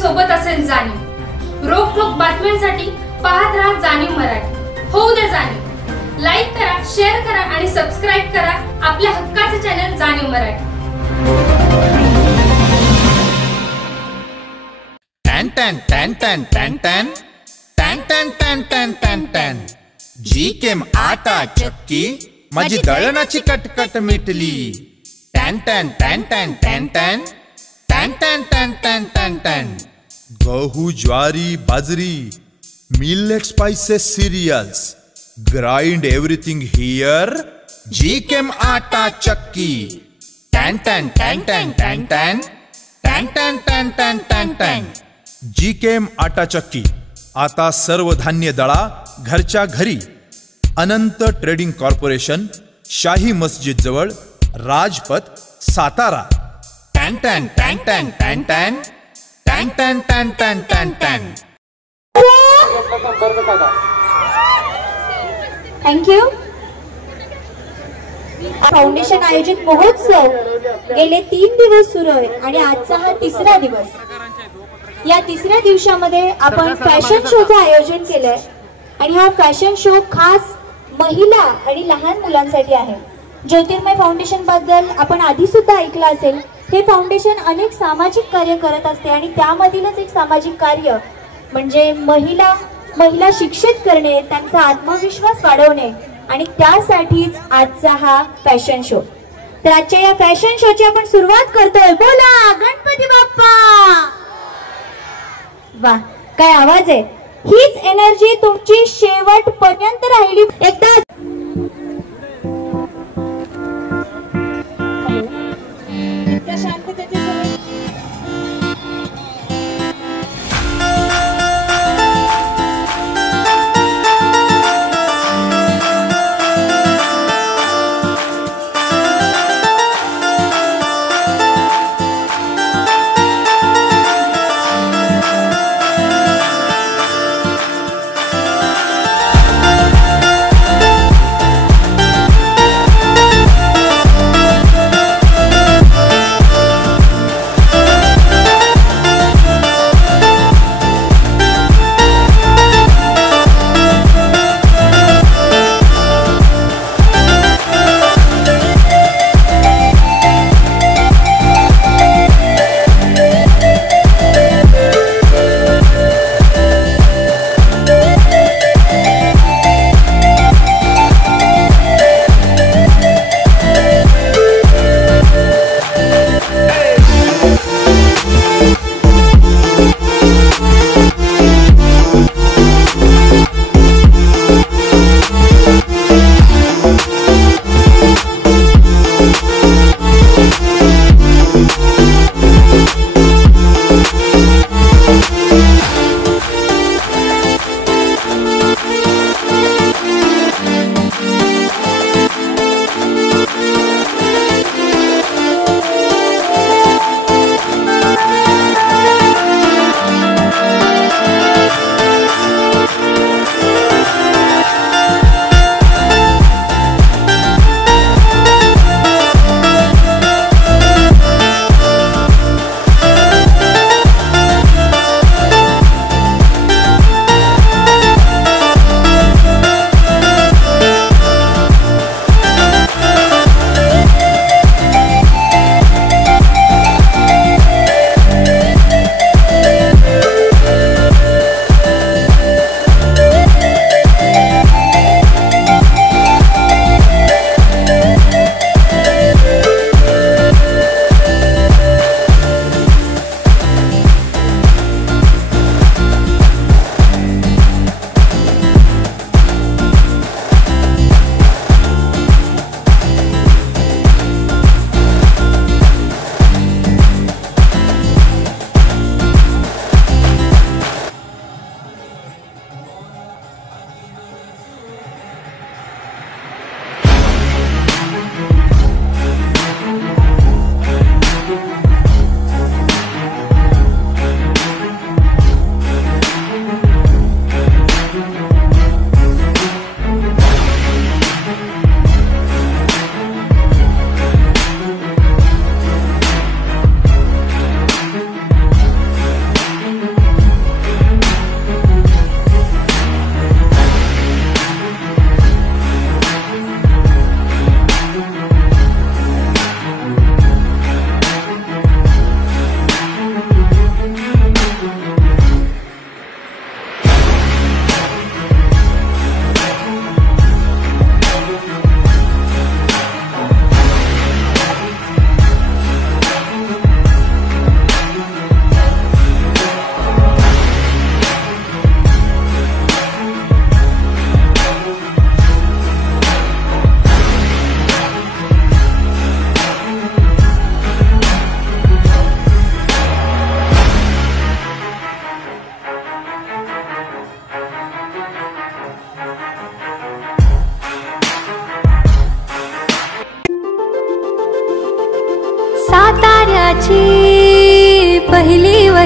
सोबत असेल जाणीव। रोखोक बातम्यांसाठी पाहत राहा जाणीव मराठी। होऊ दे जाणीव। लाईक करा, शेअर करा आणि सबस्क्राइब करा आपल्या हक्काचे चॅनल जाणीव मराठी। टन टन टन टन टन टन टन टन टन टन टन जी केम आटा चक्की माझी दळणाची कटकट मिटली। टन टन टन टन टन टन टन टन टन टन टन टन गहू ज्वारी बाजरी millet spices cereals grind everything here जी केम आटा चक्की। टन टन टन टन टन टन टन टन टन टन टन टन जी केम आटा चक्की आता सर्व धान्य दळा घरच्या घरी। अनंत ट्रेडिंग कॉर्पोरेशन, शाही मस्जिद जवळ, राजपथ, सातारा। टन टन टन टन टन टन टन टन टन टन टन टन। थँक्यू। फाउंडेशन आयोजित महोत्सव गेले 3 दिवस सुरू आहे आणि आजचा हा तिसरा दिवस। या तिसऱ्या दिवसामध्ये आपण फॅशन शोचं आयोजन केलंय आणि हा फॅशन शो खास महिला आणि लहान मुलांसाठी आहे। ज्योतिर्मय फाउंडेशन बद्दल आपण आधी सुद्धा ऐकलं असेल। हे फाउंडेशन अनेक सामाजिक कार्य करत असते आणि त्यामधीलच एक सामाजिक कार्य म्हणजे महिला शिक्षित करणे, त्यांचा आत्मविश्वास वाढवणे आणि त्यासाठीच आजचा हा फॅशन शो। तर आजच्या या फॅशन शोची आपण सुरुवात करतोय। बोला गणपती बाप्पा। वाह, काय आवाज आहे। हीच एनर्जी तुमची शेवटपर्यंत राहिली। एकदा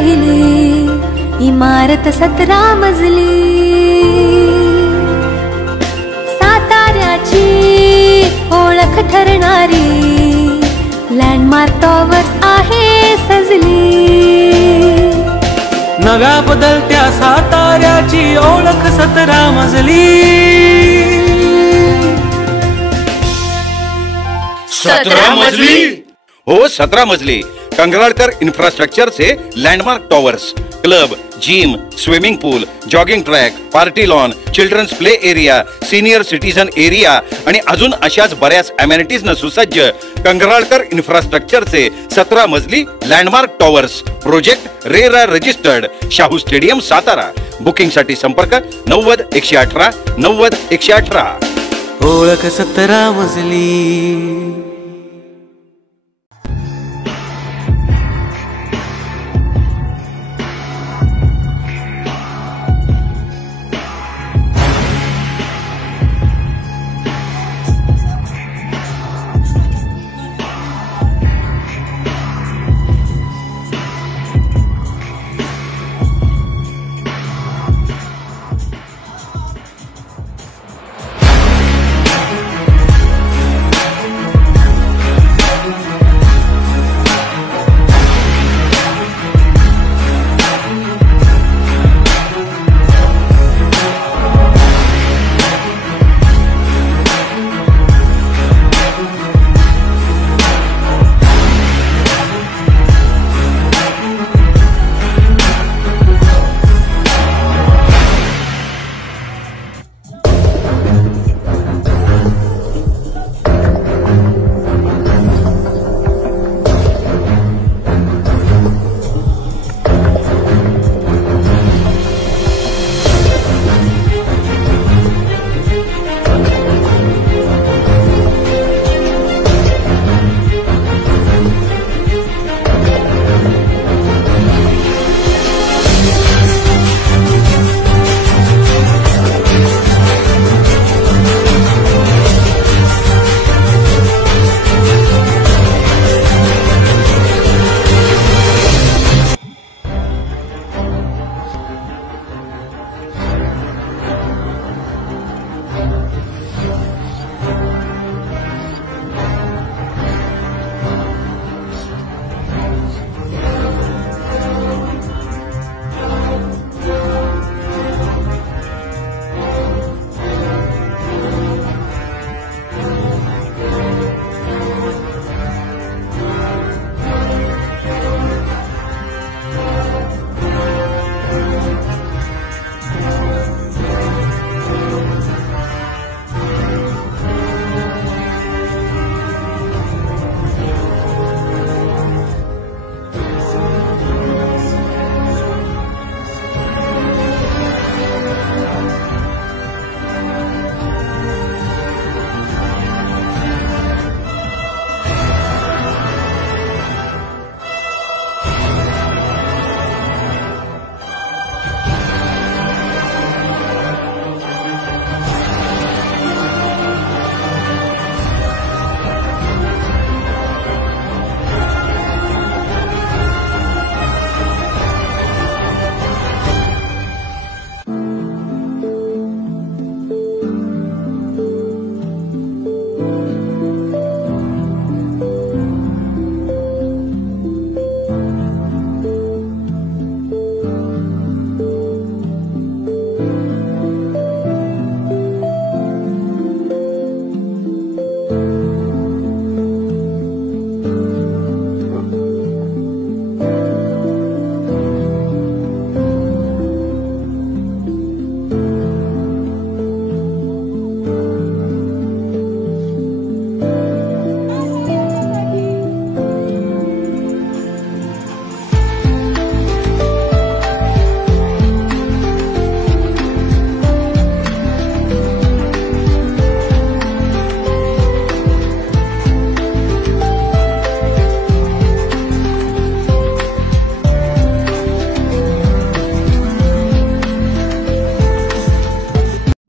पहिली इमारत 17 मजली, साताऱ्याची ओळख ठरणारी लँडमार्क टॉवर्स आहे सजली। नव्या बदलत्या साताऱ्याची ओळख 17 मजली। 17 मजली? हो 17 मजली। कंगराळकर इन्फ्रास्ट्रक्चरचे landmark towers, club, gym, swimming pool, jogging track, party lawn, children's play area, senior citizen area आणि अजून अशाच बऱ्याच अमेनिटीजनं सुसज्ज कंगराळकर इन्फ्रास्ट्रक्चरचे 17 मजली landmark towers project RERA registered, Shahu stadium Satara. बुकिंगसाठी संपर्क 90 118 90 118। ओळख 17 मजली।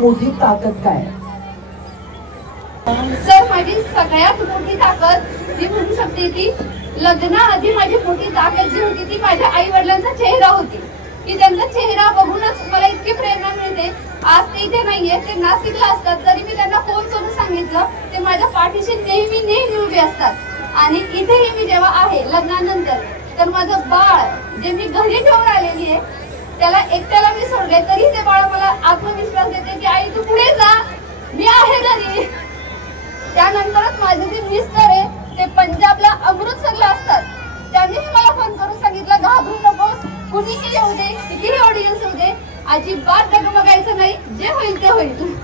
मोठी ताकद काय? सर माझी सगळ्यात मोठी ताकद मी म्हणू शकते की लग्नाआधी माझी मोठी ताकद जी होती ती माझ्या आई वडिलांचा चेहरा होती, की त्यांचा चेहरा बघूनच मला इतकी प्रेरणा मिळते. आज ते इथे नाहीये, ते नाशिकला असतात, तरी मी त्यांना फोन करून सांगितलं, ते माझ्या पाठीशी नेहमी नेहमी उभे असतात. आणि इथेही मी जेव्हा आहे लग्नानंतर, तर माझं बाळ जे मी घरी ठेवून आलेली आहे त्याला एकट्याला मी सोडले, तरी ते बाळ मला आत्मविश्वास देते की आई तू पुढे जा, मी आहे घरी. त्यानंतरच माझे जे मिस्टर आहे ते पंजाबला अमृतसरला असतात, त्यांनीही मला फोन करून सांगितलं घाबरू नकोस, कुणीही येऊ दे, कितीही ऑडियन्स येऊ दे, अजिबात डगमगायचं नाही, जे होईल ते होईल.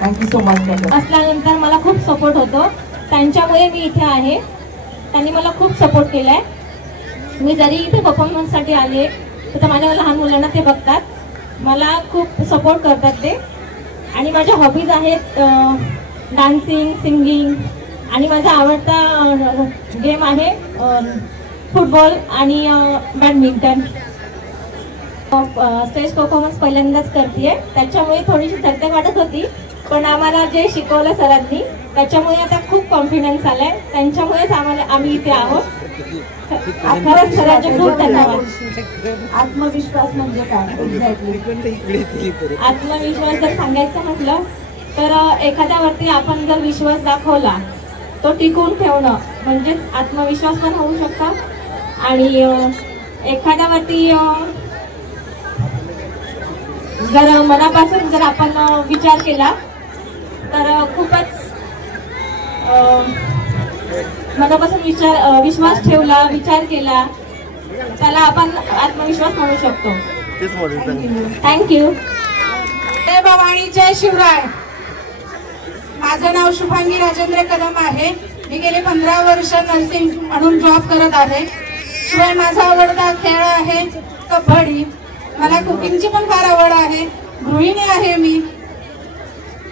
Thank you so much. असल्यानंतर मला खूप सपोर्ट होतो, त्यांच्यामुळे मी इथे आहे. त्यांनी मला खूप सपोर्ट केलाय. मी जरी इथे परफॉर्मन्ससाठी आले तर माझ्या लहान मुलांना ते बघतात, मला खूप सपोर्ट करतात ते. आणि माझ्या हॉबीज आहेत डान्सिंग, सिंगिंग, आणि माझा आवडता गेम आहे फुटबॉल आणि बॅडमिंटन. स्टेज परफॉर्मन्स पहिल्यांदाच करते, त्याच्यामुळे थोडीशी धगधग वाटत होती, पण आम्हाला जे शिकवलं सरांनी त्याच्यामुळे आता खूप कॉन्फिडन्स आलाय. त्यांच्यामुळेच आम्ही इथे आहोत. खरंच सरांचे खूप धन्यवाद. आत्मविश्वास म्हणजे काय एक्झॅक्टली? आत्मविश्वास जर सांगायचं म्हटलं तर एखाद्यावरती आपण जर विश्वास दाखवला तो टिकवून ठेवणं म्हणजे आत्मविश्वास पण होऊ शकतो. आणि एखाद्यावरती जर मनापासून जर आपण विचार केला तर खूपच मनापासून विश्वास ठेवला, विचार केला, त्याला आपण आत्मविश्वास म्हणू शकतो. थँक्यू. जय भवानी, जय शिवराय. माझं नाव शुभांगी राजेंद्र कदम आहे. मी गेले 15 वर्ष नर्सिंग म्हणून जॉब करत आहे. शिवाय माझा आवडता खेळ आहे कबड्डी. मला कुकिंगची पण फार आवड आहे. गृहिणी आहे मी.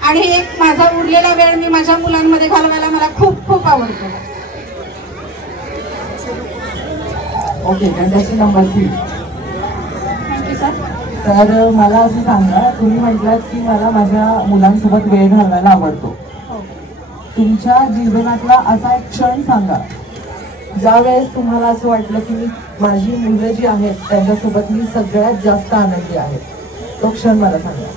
आणि एक माझा उरलेला वेळ मी माझ्या मुलांमध्ये घालवायला मला खूप खूप आवडतो. Okay, contestant number 3. Thank you sir. तर मला असं सांगा, तुम्ही म्हटलात की मला माझ्या मुलांसोबत वेळ घालवायला आवडतो. तुमच्या जीवनातला असा एक क्षण सांगा ज्यावेळेस तुम्हाला असं वाटलं की माझी मुलं जी आहेत त्यांच्यासोबत मी सगळ्यात जास्त आनंदी आहे. तो क्षण मला सांगा.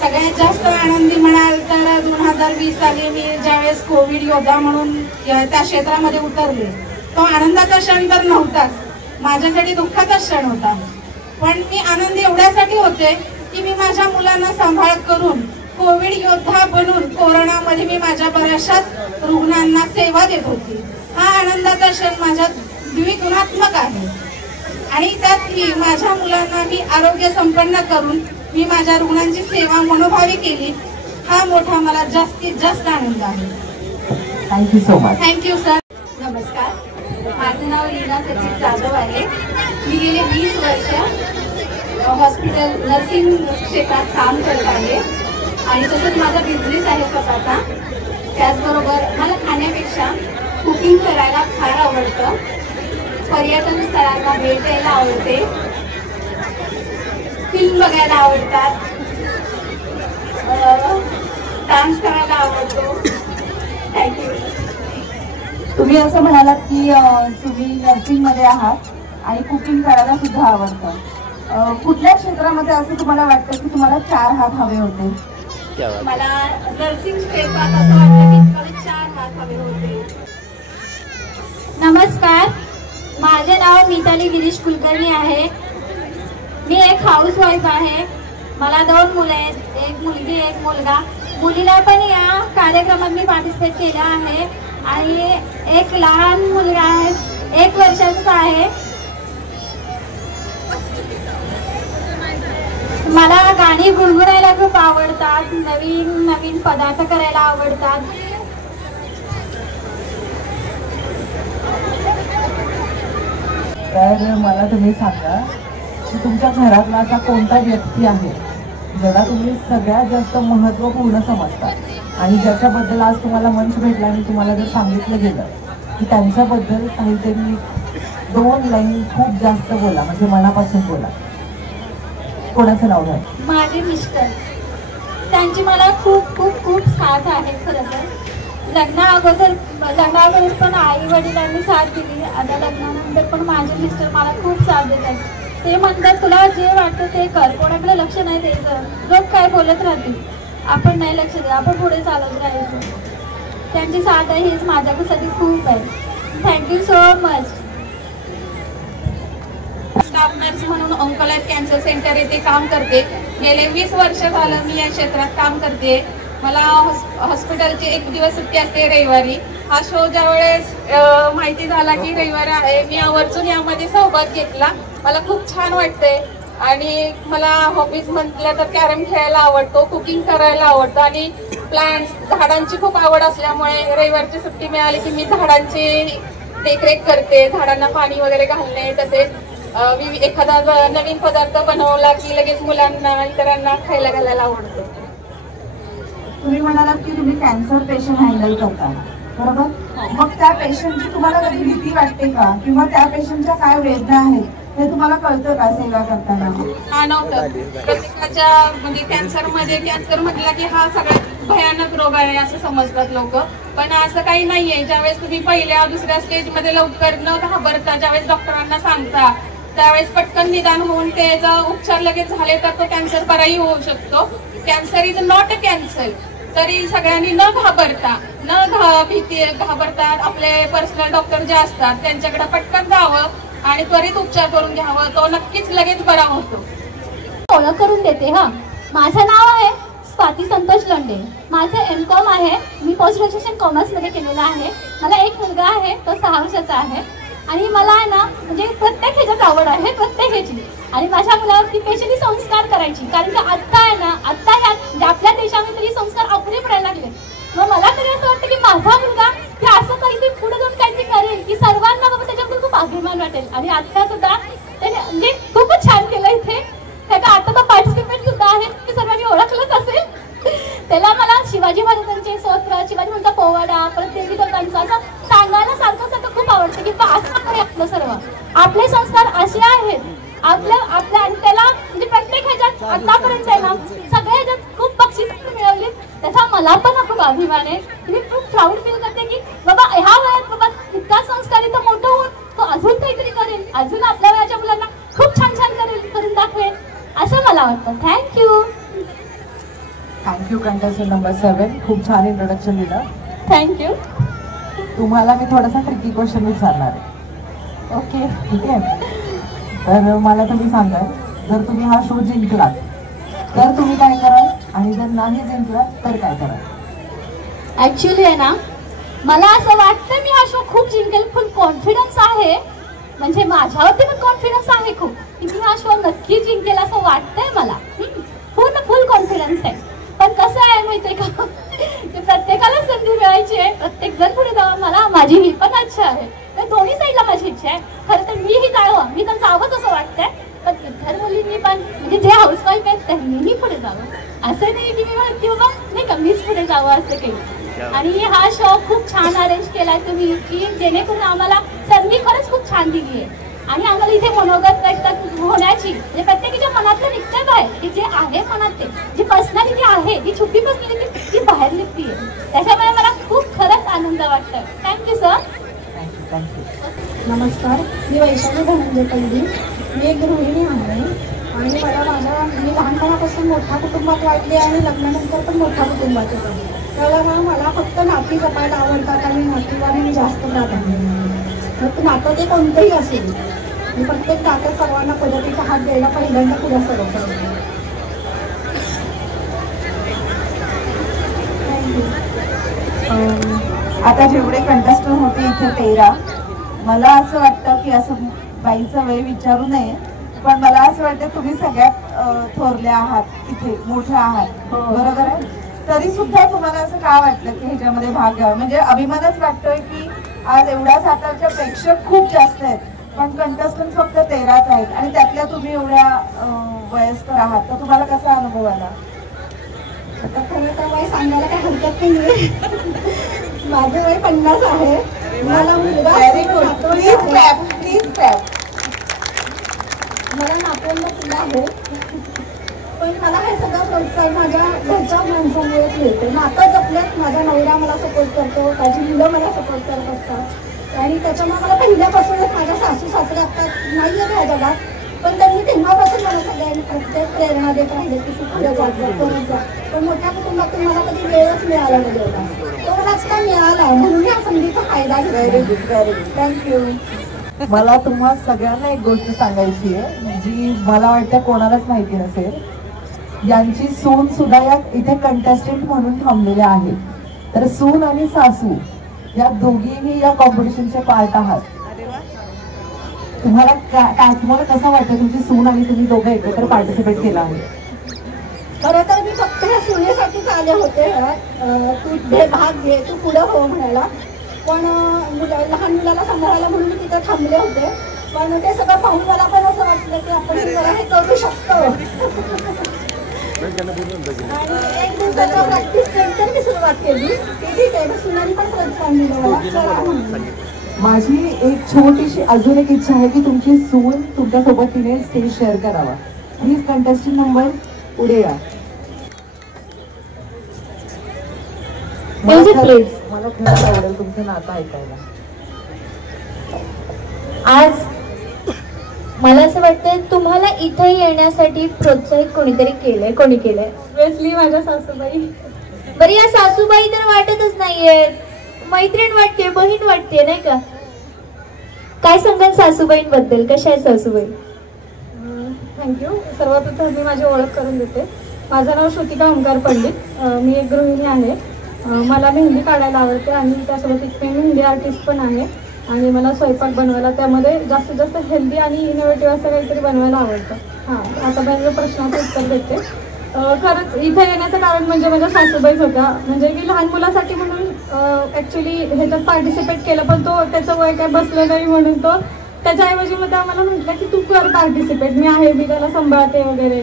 सगळ्यात जास्त आनंदी म्हणाल तर 2020 साली मी ज्यावेळेस कोविड योद्धा म्हणून त्या क्षेत्रामध्ये उतरले, तो आनंदाचा क्षण तर नव्हताच, माझ्यासाठी दुःखाचा क्षण होता. पण मी आनंदी एवढ्यासाठी होते की मी माझ्या मुलांना सांभाळ करून कोविड योद्धा बनून कोरोनामध्ये मी माझ्या बऱ्याचशाच रुग्णांना सेवा देत होती. हा आनंदाचा क्षण माझ्या द्विगुणात्मक आहे. आणि त्यात माझ्या मुलांना मी आरोग्य संपन्न करून मी माझ्या रुग्णांची सेवा मनोभावी केली. हा मोठा मला जास्तीत जास्त आनंद आहे. Thank you so much. Thank you sir. नमस्कार, माझं नाव रीना सचिन जाधव आहे. मी गेले 20 वर्ष हॉस्पिटल नर्सिंग क्षेत्रात काम करत आहे आणि तसंच माझा बिझनेस आहे स्वतःचा. त्याचबरोबर मला खाण्यापेक्षा कुकिंग करायला फार आवडतं. पर्यटन स्थळांना भेट द्यायला आवडते. फिल्म बघायला आवडतात. डान्स करायला आवडतो. थँक्यू. तुम्ही असं म्हणालात की तुम्ही नर्सिंग मध्ये आहात आणि कुकिंग करायला सुद्धा आवडतं. कुठल्या क्षेत्रामध्ये असं तुम्हाला वाटतं की तुम्हाला 4 हात हवे होते? मला नर्सिंग क्षेत्रात असं वाटतं की मला 4 हात हवे होते. नमस्कार, माझे नाव मिताली गिरीश कुलकर्णी आहे. मी एक हाऊसवाईफ आहे. मला 2 मुलं आहेत, एक मुलगी एक मुलगा. मुलीला पण या कार्यक्रमात मी पार्टिसिपेट केला आहे आणि एक लहान मुलगा आहे, 1 वर्षाचा आहे. मला गाणी गुणगुणायला खूप आवडतात. नवीन नवीन पदार्थ करायला आवडतात. तर मला तुम्ही सांगा की तुमच्या घरातला असा कोणता व्यक्ती आहे ज्याला तुम्ही सगळ्यात जास्त महत्त्वपूर्ण समजता आणि ज्याच्याबद्दल आज तुम्हाला मंच भेटला आणि तुम्हाला जर सांगितलं गेलं की त्यांच्याबद्दल काहीतरी 2 लाईन खूप जास्त बोला, म्हणजे मनापासून बोला, कोणाचं नाव घ्या? माझे मिस्टर. त्यांची मला खूप खूप खूप साथ आहे. खरं तर लग्नाअगोदर पण आई वडिलांनी साथ दिली, आता लग्नानंतर पण माझे मिस्टर मला खूप साथ देतात. ते म्हणतात तुला जे वाटतं ते कर, कोणाकडे लक्ष नाही द्यायचं, लोक काय बोलत राहतील, आपण नाही लक्ष द्या, आपण पुढे चालत राहायचं. त्यांची साथ आहे हीच माझ्यासाठी खूप आहे. Thank you so much. Staff nurse म्हणून ओंकलाइफ कॅन्सर सेंटर येथे काम करते. गेले 20 वर्ष झालं मी या क्षेत्रात काम करते. मला हॉस्पिटलची एक दिवस सुट्टी असते रविवारी. हा शो ज्या वेळेस माहिती झाला की रविवारी आहे, मी आवर्जून यामध्ये सहभाग घेतला. मला खूप छान वाटतंय आणि मला हॉबीज म्हटलं तर कॅरम खेळायला आवडतो, कुकिंग करायला आवडतं आणि प्लांट्स झाडांची खूप आवड असल्यामुळे रविवारची सुट्टी मिळाली की मी झाडांची देखरेख करते, झाडांना पाणी वगैरे घालणे, तसेच एखादा नवीन पदार्थ बनवला की लगेच मुलांना इतरांना खायला घालायला आवडतो. तुम्ही म्हणालात की तुम्ही कॅन्सर पेशंट हँडल करता, बरोबर? मग त्या पेशंटची तुम्हाला कधी भीती वाटते का, किंवा त्या पेशंटच्या काय वेदना आहेत हे तुम्हाला कळतं का सेवा करताना? नव्हतं. प्रत्येकाच्या म्हणजे कॅन्सर म्हटलं की हा सगळ्यात भयानक रोग आहे असं समजतात लोक, पण असं काही नाहीये. ज्यावेळेस तुम्ही पहिल्या दुसऱ्या स्टेजमध्ये लवकर न घाबरता ज्यावेळेस डॉक्टरांना सांगता त्यावेळेस पटकन निदान होऊन त्याचा उपचार लगेच झाले तर तो कॅन्सर बराही होऊ शकतो. Cancer is not a cancer. तरी सगळ्यांनी न घाबरता आपले पर्सनल डॉक्टर जे असतात त्यांच्याकडे पटकन जावं आणि त्वरित उपचार करून घ्यावं, तो नक्कीच लगेच बरा होतो. ओळख करून देते. माझं नाव आहे स्वाती संतोष लोंढे. माझं M.Com आहे. मी पोस्ट ग्रॅज्युएशन कॉमर्समध्ये केलेलं आहे. मला एक मुलगा आहे, तो 6 वर्षाचा आहे आणि मला आहे ना म्हणजे प्रत्येक ह्याच्यात आवड आहे, प्रत्येक ह्याची. आणि माझ्या मुलावरती पेशंटली संस्कार करायची, कारण की आत्ता आहे ना आपल्या देशामध्ये तरी संस्कार अपुरे पडायला लागले. मग मला तरी असं वाटतं की माझा मुलगा की असं काहीतरी पुढे जाऊन काहीतरी करेल की सर्वांना बाबा त्याच्याबद्दल खूप अभिमान वाटेल. आणि आत्ता सुद्धा त्याने म्हणजे खूपच छान केलं इथे. त्याचा आता तर पार्टिसिपेट सुद्धा आहे की सर्वांनी ओळखलंच असेल. त्याला मला शिवाजी महाराजांचे स्तोत्र, शिवाजी महाराजांचा पोवाडा, परत देवी देवतांचा असं सांगायला सारखं खूप आवडतं की असं आहे आपलं सर्व. आपले संस्कार असे आहेत आपल्या आणि त्याला म्हणजे प्रत्येक ह्याच्यात आतापर्यंत आहे ना सगळ्या ह्याच्यात खूप बक्षीस मिळवली. त्याचा मला पण खूप अभिमान आहे. मी खूप प्राऊड फील करते की बाबा ह्या वयात बाबा इतका संस्कारी तर मोठं होऊन तो अजून काहीतरी करेल, अजून आपल्या वयाच्या मुलांना खूप छान करून दाखवेल असं मला वाटतं. थँक्यू. Thank you contestant number 7. खूप छान इंट्रोडक्शन दिलं. थँक्यू. तुम्हाला मी थोडासा ट्रिकी क्वेश्चन विचारणार आहे. ओके, ठीक आहे? तर मला तुम्ही सांगा, जर तुम्ही हा शो जिंकलात तर तुम्ही काय कराल, आणि जर नाही जिंकलात तर काय कराल? ऍक्च्युली आहे ना मला असं वाटतं मी हा शो खूप जिंकेल. फुल कॉन्फिडन्स आहे, म्हणजे माझ्यावरती पण कॉन्फिडन्स आहे खूप की मी हा शो नक्की जिंकेल असं वाटतंय मला. फुल कॉन्फिडन्स आहे. पण कसं आहे माहितीये का की प्रत्येकाला संधी मिळायची आहे, प्रत्येक जण पुढे जावं. मला माझी ही पण इच्छा आहे, दोन्ही साईडला माझी इच्छा आहे. खरं तर मीही जावं, मी तर जावंच असं वाटतंय. पण इतर मुलींनी पण म्हणजे जे हाऊसवाईफ आहेत त्यांनीही पुढे जावं. असं नाही की मी म्हणते बाबा नाही का मीच पुढे जावं असं काही. आणि हा शो खूप छान अरेंज केलाय तुम्ही की जेणेकरून आम्हाला संधी खरंच खूप छान दिली आहे. आणि आम्हाला इथे मनोगत व्यक्त होण्याची म्हणजे प्रत्येकाच्या मनातलं निघतच आहे की जे आहे मनात ते जी पर्सनॅलिटी आहे ती छुपी पर्सनॅलिटी ती बाहेर निघतीये. त्याच्यामुळे मला खूप खरंच आनंद वाटतोय. Thank you sir. नमस्कार, मी वैशाली धनंजय पल्ली. मी एक गृहिणी आहे आणि मी लहानपणापासून मोठ्या कुटुंबात वाढली आणि लग्नानंतर पण मोठ्या कुटुंबात होते. त्यामुळे मला फक्त नाती जपायला आवडतात आणि नातीला मी जास्त प्राधान्य. फक्त नातं ते कोणतंही असेल, मी प्रत्येक नात्यात सर्वांना पद्धतीचा हात द्यायला पहिल्यांदा पुढे सरवतो. आता जेवढे कंटेस्टंट होते इथे 13, मला असं वाटतं की असं बाईचा वेळ विचारू नये, पण मला असं वाटतं तुम्ही सगळ्यात थोरल्या आहात, इथे मोठ्या आहात, बरोबर आहे? तरी सुद्धा तुम्हाला असं का वाटलं की ह्याच्यामध्ये भाग घ्यावा? म्हणजे अभिमानच वाटतोय की आज एवढ्या सातारच्या प्रेक्षक खूप जास्त आहेत पण कंटेस्टंट फक्त 13च आहेत आणि त्यातल्या तुम्ही एवढ्या वयस्कर आहात, तर तुम्हाला कसा अनुभव आला? आता खरं तर वय सांगायला काय हरकत नाही. माझं वय 50 आहे. मला मुलगा मला नातवंड सुद्धा आहे. पण मला हे सगळं प्रोत्साहन माझ्या घरच्या माणसांमुळेच मिळते. नातं जपल्यात माझा नवरा मला सपोर्ट करतो, माझी मुलं मला सपोर्ट करत असतात आणि त्याच्यामुळे मला पहिल्यापासूनच माझ्या सासू सासरे आता नाही आहेत ह्या जगात, पण त्यांनी तेव्हापासून मला सगळ्यांनी प्रत्येक प्रेरणा देत राहिले की तू पुढे जात जा, करत जा. पण मोठ्या कुटुंबातून मला कधी वेळच मिळाला नाही होता, तो मला आजकाल मिळाला म्हणून या संधीचा फायदा घेतला. थँक्यू. मला तुम्हा सगळ्यांना एक गोष्ट सांगायची आहे जी मला वाटतं कोणालाच माहिती नसेल. यांची सून सुद्धा या इथे कंटेस्टंट म्हणून थांबलेल्या आहेत. तर सून आणि सासू या दोघीही या कॉम्पिटिशनचे पार्ट आहात. तुम्हाला तुम्हाला कसं वाटतं तुमची सून आणि तुम्ही दोघं एकत्र पार्टिसिपेट केला आहे? खरं तर मी फक्त ह्या सुनेसाठीच आले होते, तू भाग घे, तू पुढं हो म्हणायला. पण लहान मुलाला सांभाळायला म्हणून मी तिथं थांबले होते. पण ते सगळं पाहून मला पण असं वाटलं की आपण हे करू शकतो. आणि एक दिवसाच्या प्रॅक्टिस नंतर मी सुरुवात केली की ठीक आहे, सुनाने पण प्रोत्साहन दिलं मला. माझी एक छोटीशी अजून एक इच्छा आहे की तुमची सून तुमच्यासोबत तिने स्टेज शेअर करावा. प्लीज कंटेस्टंट नंबर पुढे या. मला खरंच आवडेल तुमचं नातं ऐकायला. आज मला असं वाटतं तुम्हाला इथे येण्यासाठी प्रोत्साहित कोणीतरी केलंय. कोणी केलंय? ऑब्वियसली माझ्या सासूबाई. बरं, या सासूबाई तर वाटतच नाहीये, मैत्रीण वाटते, बहीण वाटते, नाही का? काय सांगाल सासूबाईंबद्दल? कशा आहे सासूबाई? थँक्यू. सर्वप्रथम मी माझी ओळख करून देते. माझं नाव श्रुतिका ओंकार पंडित. मी एक गृहिणी आहे. मला मेहंदी काढायला आवडते आणि त्यासोबत एक मेहंदी आर्टिस्ट पण आहे. आणि मला स्वयंपाक बनवायला, त्यामध्ये जास्तीत जास्त हेल्दी आणि इनोव्हेटिव्ह असं काहीतरी बनवायला आवडतं. हां, आता माझ्या प्रश्नाचं उत्तर देते. खरंच इथे येण्याचं कारण म्हणजे माझ्या सासूबाईच होत्या. म्हणजे की लहान मुलासाठी म्हणून ॲक्च्युली ह्याच्यात पार्टिसिपेट केलं, पण तो त्याचं वय काय बसलं नाही म्हणून तो त्याच्याऐवजी मग आम्हाला म्हटलं की तू कर पार्टिसिपेट, मी आहे, मी त्याला सांभाळते वगैरे.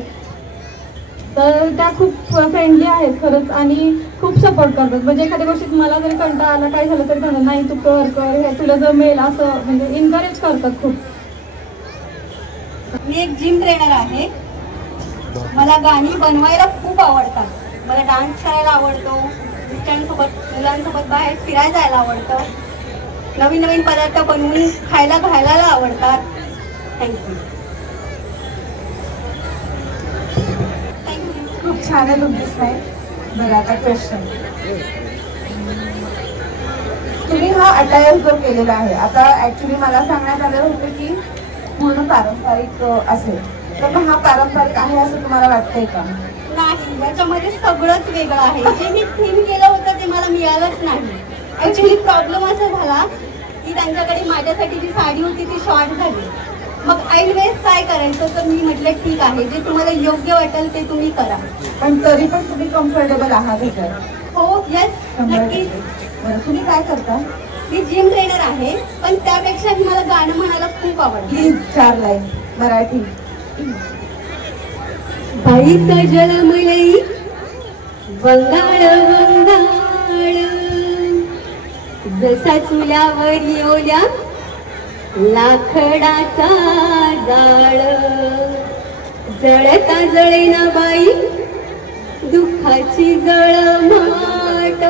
तर त्या खूप फ्रेंडली आहेत खरंच आणि खूप सपोर्ट करतात. म्हणजे एखाद्या गोष्टीत मला जरी कंटाळा आला, काय झालं तरी म्हणून नाही तू कर हे तुला जमेल असं म्हणजे इन्करेज करतात खूप. मी एक जिम ट्रेनर आहे. मला गाणी बनवायला खूप आवडतात. मला डान्स करायला आवडतो. मिस्टरांसोबत, मुलांसोबत बाहेर फिरायला जायला आवडतं. नवीन नवीन पदार्थ बनवून खायला घालायला आवडतात. थँक्यू. खूप छान लुक दिसताय. बरं, आता क्वेश्चन. तुम्ही हा अटायर जो केलेला आहे, आता ऍक्च्युली मला सांगण्यात आलं होतं की पूर्ण पारंपरिक असेल, तर हा पारंपरिक आहे असं तुम्हाला वाटतंय का? नाही, याच्यामध्ये सगळंच वेगळं आहे. जे मी थीम केलं होतं ते मला मिळालंच नाही. ऍक्च्युली प्रॉब्लेम असा झाला की त्यांच्याकडे माझ्यासाठी जी साडी होती ती शॉर्ट झाली. मग ऐन वेळेस काय करायचं, तर मी म्हटलं ठीक आहे, जे तुम्हाला योग्य वाटेल ते तुम्ही करा. पण तरी पण तुम्ही कम्फर्टेबल आहात ह्याच्यात? हो, येस, नक्कीच. तुम्ही काय करता? मी जिम ट्रेनर आहे, पण त्यापेक्षा मला गाणं म्हणायला खूप आवडतं. Please 4 line Marathi. बाई सजल मलई वंगाळ वंगाळ, जसा चुल्यावर येवल्या लाकडाचा जाळ, जळता जळेना बाई दुःखाची जळमाट,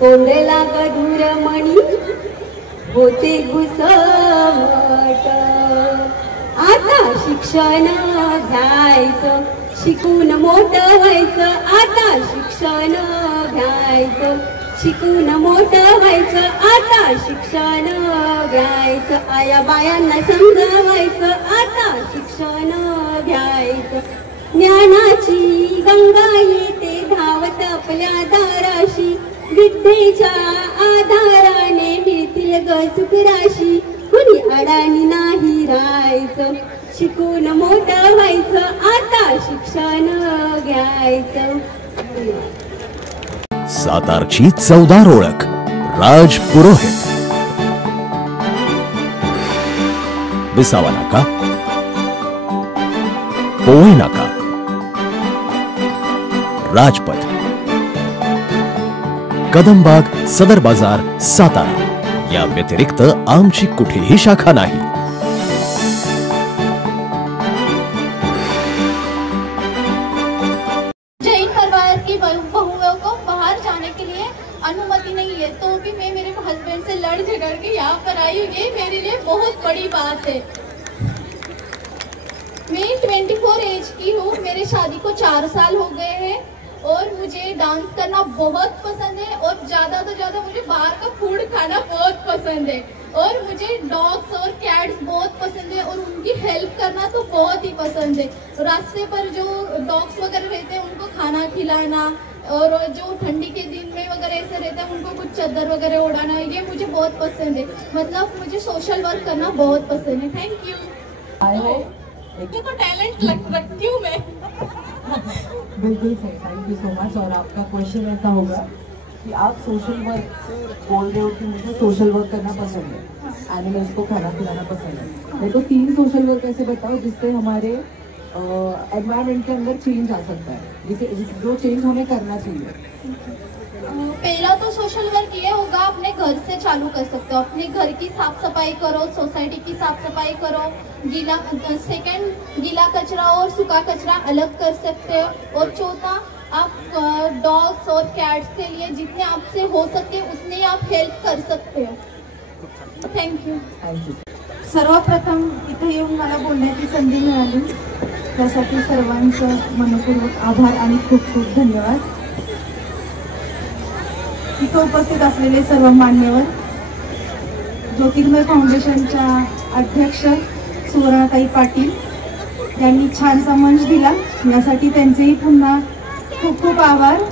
कोंडला गधुर मणी होते घुसमट. आता शिक्षण घ्यायचं, शिकून मोठं व्हायचं. आता शिक्षण घ्यायचं, शिकून मोठं व्हायचं. आता शिक्षण घ्यायचं, आया बायांना समजावायचं. आता शिक्षण घ्यायचं. ज्ञानाची गंगा येते धावत आपल्या दाराशी, विद्येच्या आधाराने मिळतील ग सुखराशी. कुणी अडाणी नाही राहायचं, शिकून मोठं व्हायचं. आता शिक्षण घ्यायचं. सातारची चवदार ओळख राज पुरोहित. विसावा नाका, पोवई नाका, राजपथ, कदमबाग, सदर बाजार, सातारा या व्यतिरिक्त आमची कुठेही शाखा नाही. 24 एज की हूँ, मेरे शादी को 4 साल हो गए हैं और मुझे डांस करना बहुत पसंद है और ज़्यादा तो ज़्यादा मुझे बाहर का फूड खाना बहुत पसंद है और मुझे डॉग्स और कैट्स बहुत पसंद है और उनकी हेल्प करना तो बहुत ही पसंद है। रास्ते पर जो डॉग्स वगैरह रहते हैं उनको खाना खिलाना और जो ठंडी के दिन में वगैरह ऐसे रहते हैं उनको कुछ चादर वगैरह उड़ाना, ये मुझे बहुत पसंद है। मतलब मुझे सोशल वर्क करना बहुत पसंद है। Thank you. ये तो टैलेंट रखती हूँ मैं। बिल्कुल सही, थैंक यू सो मच। और आपका क्वेश्चन ऐसा होगा कि आप सोशल वर्क बोल रहे हो कि मुझे सोशल वर्क करना पसंद है, एनिमल्स को खाना खिलाना पसंद है। मेरे को 3 सोशल वर्क ऐसे बताओ जिससे हमारे एनवायरनमेंट के अंदर चेंज आ सकता है, जो चेंज हमें करना चाहिए। पहला तो सोशल वर्क ये होगा, अपने घर से चालू कर सकते हो। अपने घर की साफ सफाई करो, सोसाइटी की साफ सफाई करो। गीला कचरा और सूखा कचरा अलग कर सकते हो। और चौथा, आप डॉग्स और कैट्स के लिए जितने आपसे हो सके उतने आप हेल्प कर सकते हो। Thank you. सर्वप्रथम इथे येऊन मला बोलण्याची संधी मिळाली त्यासाठी सर्वांचं मनपूर्वक आभार आणि खूप खूप धन्यवाद। इथे उपस्थित असलेले सर्व मान्यवर, ज्योतिर्मय फाउंडेशनच्या अध्यक्ष सुवर्णाताई पाटील यांनी छानसा मंच दिला, यासाठी त्यांचेही पुन्हा खूप खूप आभार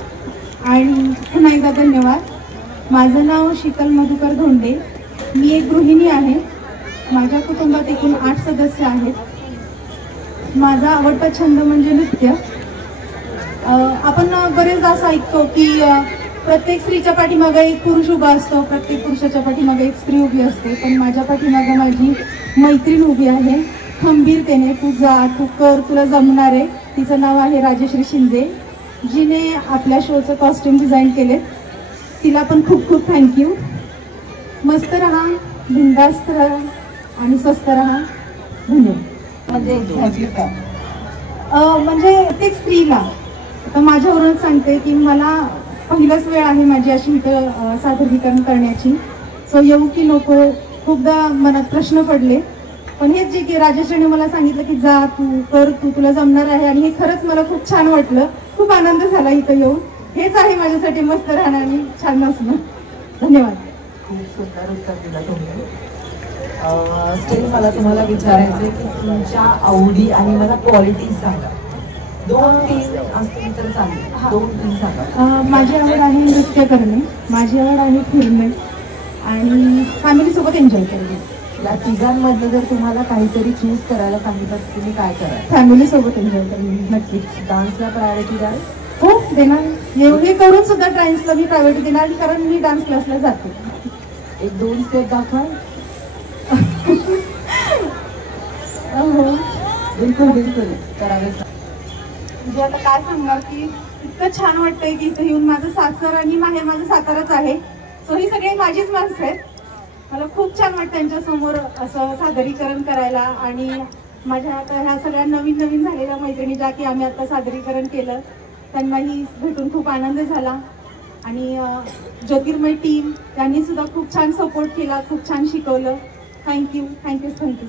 आणि पुन्हा एकदा धन्यवाद। माझं नाव शीतल मधुकर धोंडे, मी एक गृहिणी आहे। माझ्या कुटुंबात एकूण 8 सदस्य आहेत। माझा आवडता छंद म्हणजे नृत्य। आपण बरेचदा असं ऐकतो की प्रत्येक स्त्रीच्या पाठीमागे एक पुरुष उभा असतो, प्रत्येक पुरुषाच्या पाठीमागे एक स्त्री उभी असते, पण माझ्या पाठीमागे माझी मैत्रीण उभी आहे खंबीरतेने। तू जा, तू कर, तुला जमणार आहे। तिचं नाव आहे राजश्री शिंदे, जिने आपल्या शोचं कॉस्ट्युम डिझाईन केले। तिला पण खूप खूप थँक्यू। मस्त राहा, बिनधास्त राहा आणि स्वस्त राहा। धन्यवाद। म्हणजे प्रत्येक स्त्रीला, तर माझ्यावरूनच सांगते की मला पहिलाच वेळ आहे माझी अशी इथं सादरीकरण करण्याची। सो येऊ की नको खूपदा मनात प्रश्न पडले, पण हेच जे की राजश्रीने मला सांगितलं की जा, तू कर, तू तुला जमणार आहे, आणि हे खरंच मला खूप छान वाटलं। खूप आनंद झाला इथं येऊन। हेच आहे माझ्यासाठी मस्त राहणं आणि छान असणं। धन्यवाद। खूप सुंदर उत्तर दिलं तुम्ही। स्टिल मला तुम्हाला विचारायचं की तुमच्या आवडी आणि मला क्वालिटीज सांगा। 2-3 असतील तर चालेल, 2-3 सांगा। माझी आवड आहे नृत्य करणे, माझी आवड आहे फिरणे आणि फॅमिलीसोबत एन्जॉय करणे। या तिघांमधलं जर तुम्हाला काहीतरी चूज करायला सांगितलं तर तुम्ही काय कराल? फॅमिलीसोबत एन्जॉय करणे नक्कीच। डान्सला प्रायोरिटी द्याल? हो देणार। एवढे करून सुद्धा डान्सला मी प्रायोरिटी देणार, कारण मी डान्स क्लासला जाते। 1-2 स्टेप दाखवाल? हो बिलकुल बिलकुल करावे। म्हणजे आता काय सांगणार की इतकं छान वाटतंय की इथे येऊन। माझं सासर आणि माहेर माझं साताराच आहे, सो ही सगळी माझीच माणसं आहेत। मला खूप छान वाटतं त्यांच्यासमोर असं सादरीकरण करायला। आणि माझ्या आता ह्या सगळ्या नवीन नवीन झालेल्या मैत्रिणी ज्या की आम्ही आता सादरीकरण केलं, त्यांनाही भेटून खूप आनंद झाला। आणि ज्योतिर्मय टीम त्यांनी सुद्धा खूप छान सपोर्ट केला, खूप छान शिकवलं। Thank you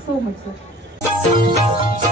so much sir.